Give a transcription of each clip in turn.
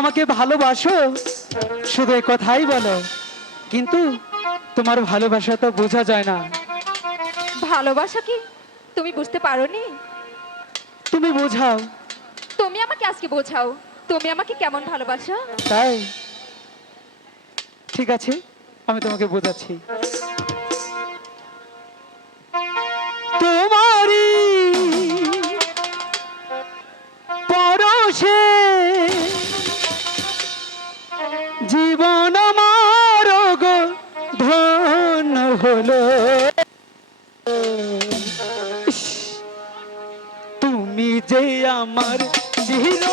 আমাকে ভালোবাসো, শুধু এই কথাই বলো, কিন্তু তোমার ভালোবাসা তো বোঝা যায় না। ভালোবাসা কি তুমি বুঝতে পারোনি? তুমি বোঝাও। তুমি আমাকে আজকে বোঝাও, তুমি আমাকে কেমন ভালোবাসো। তাই ঠিক আছে, আমি তোমাকে বোঝাচ্ছি। তোমারই পরশে জীবন আমার গো ধন্য হলো। ইস, তুমি যে আমার চির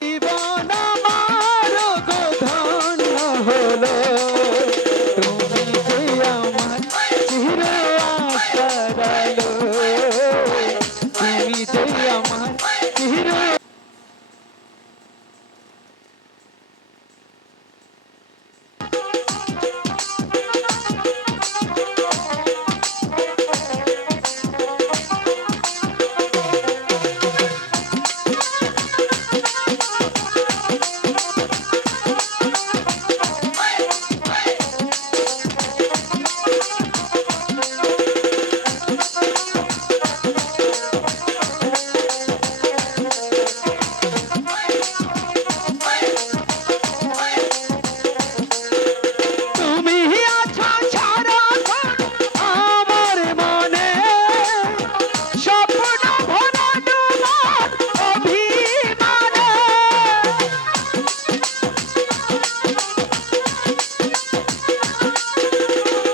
জীবন আমার গো ধন্য হলো। তুমি যে আমার চির আশার আলো, তুমি যে আমার চির তুমি আছো সারাক্ষণ আমার মনে, স্বপ্ন ভরা তোমার অভিমানে।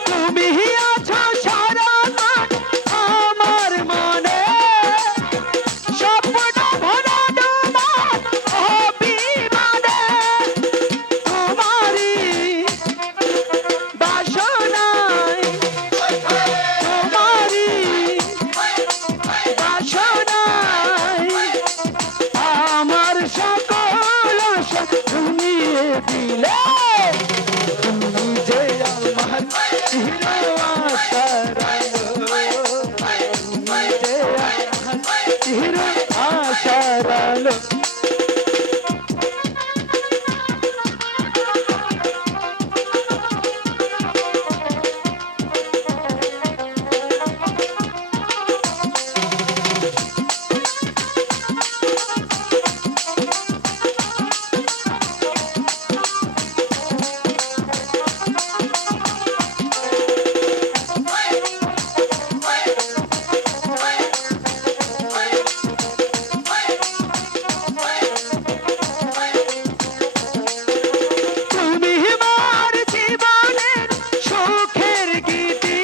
তুমি আছো সারাক্ষণ আমার মনে, স্বপ্ন ভরা তোমার অভিমানে। তোমারই বাসনায়, তোমারই বাসনায় আমার সকল আশা ঘুমিয়ে দিলে। তুমি যে আমার চির আশার আলো, তুমি যে আমার চির আশার আলো। তুমি আমার জীবনের সুখের গীতি,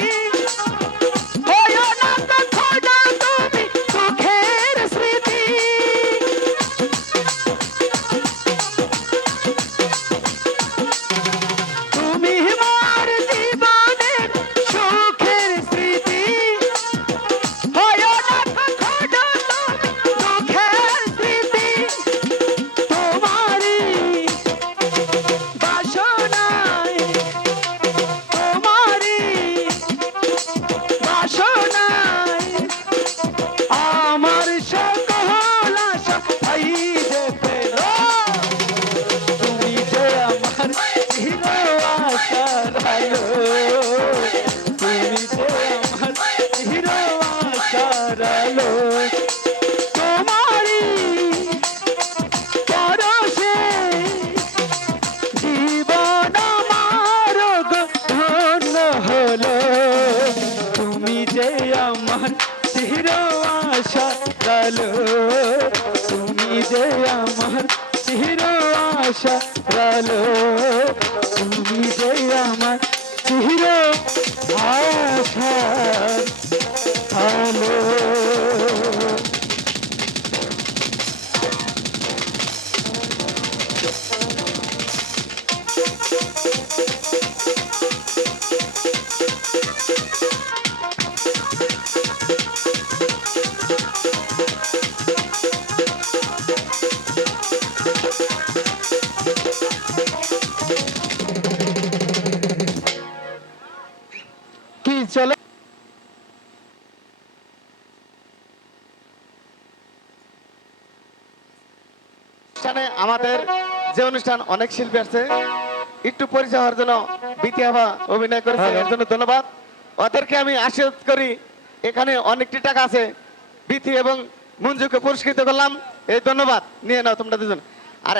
হয়ো না কখনো তুমি সুখের স্মৃতি। তুমি আমার জীবনের সুখের স্মৃতি, হয়ো না কখনো তুমি সুখের স্মৃতি। তোমারই বাসনায়, তোমারই বাসনায় আমার সকল আশা পাই যে পেল। তুমি যে আমার চির আশার আলো, তুমি যে আমার চির আশার আলো। তোমারই পরশে জীবন আমার গো ধন্য হলো। তুমি যে আমার চির আশার আলো, তুমি যে আমার চির আশার আলো, তুমি যে আমার চির আশার আলো। অনুষ্ঠানে আমাদের যে অনুষ্ঠান অনেক শিল্পী আসছে, একটু পরিচয় হওয়ার জন্য বিতি আভা অভিনয় করেছে, হ্যাঁ। এর জন্য ধন্যবাদ। ওদেরকে আমি আশীর্বাদ করি, এখানে অনেকটি টাকা আছে, বিথি এবং মঞ্জুকে পুরস্কৃত করলাম, এই ধন্যবাদ নিয়ে নাও তোমরা দুজন। আর